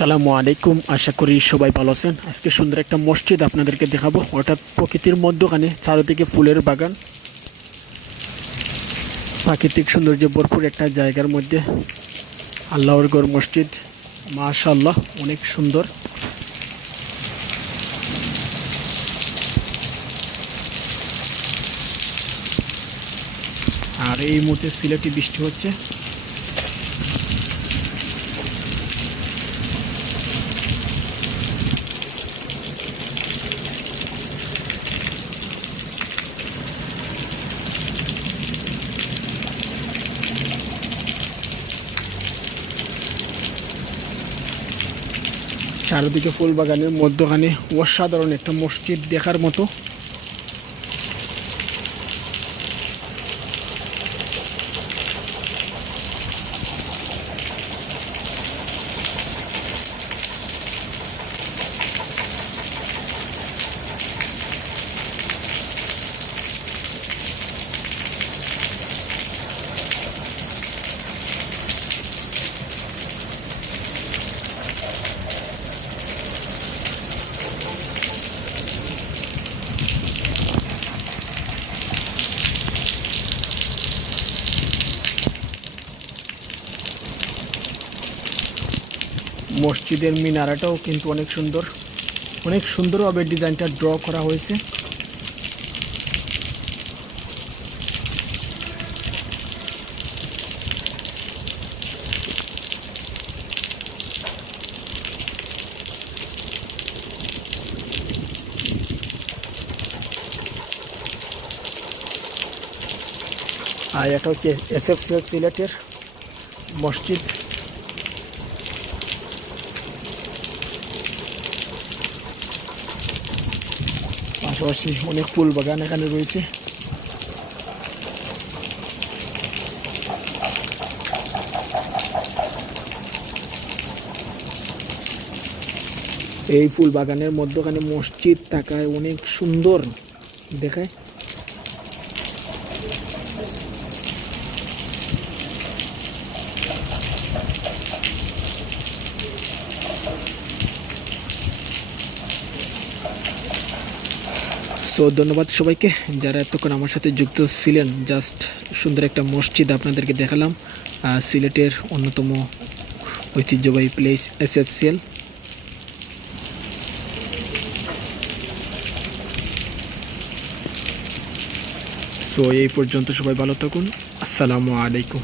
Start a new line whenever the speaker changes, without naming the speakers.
আসসালামু আলাইকুম। আশা করি সবাই ভালো আছেন। আজকে সুন্দর একটা মসজিদ আপনাদেরকে দেখাবো। অর্থাৎ প্রকৃতির মধ্যখানে চারিদিকে ফুলের বাগান। প্রাকৃতিক সৌন্দর্য ভরপুর একটা জায়গার মধ্যে আল্লাহর গড় মসজিদ। মাশাল্লাহ অনেক সুন্দর। আর এই মুহূর্তে সিলেটি বৃষ্টি হচ্ছে। চারিদিকে ফুল বাগানের মধ্যখানে অসাধারণ একটা মসজিদ দেখার মতো মসজিদের মিনারাটাও কিন্তু অনেক সুন্দর। অনেক সুন্দরভাবে ডিজাইনটা ড্র করা হয়েছে। আর এটা হচ্ছে এস এফ সিলেটের মসজিদ। পাশাপাশি অনেক ফুল বাগান এখানে রয়েছে। এই ফুল বাগানের মধ্যখানে মসজিদ থাকায় অনেক সুন্দর দেখায়। সো ধন্যবাদ সবাইকে যারা এতক্ষণ আমার সাথে যুক্ত ছিলেন। জাস্ট সুন্দর একটা মসজিদ আপনাদেরকে দেখালাম। সিলেটের অন্যতম ঐতিহ্যবাহী place S F CL so এই পর্যন্ত সবাই ভালো থাকুন। আসসালামু আলাইকুম।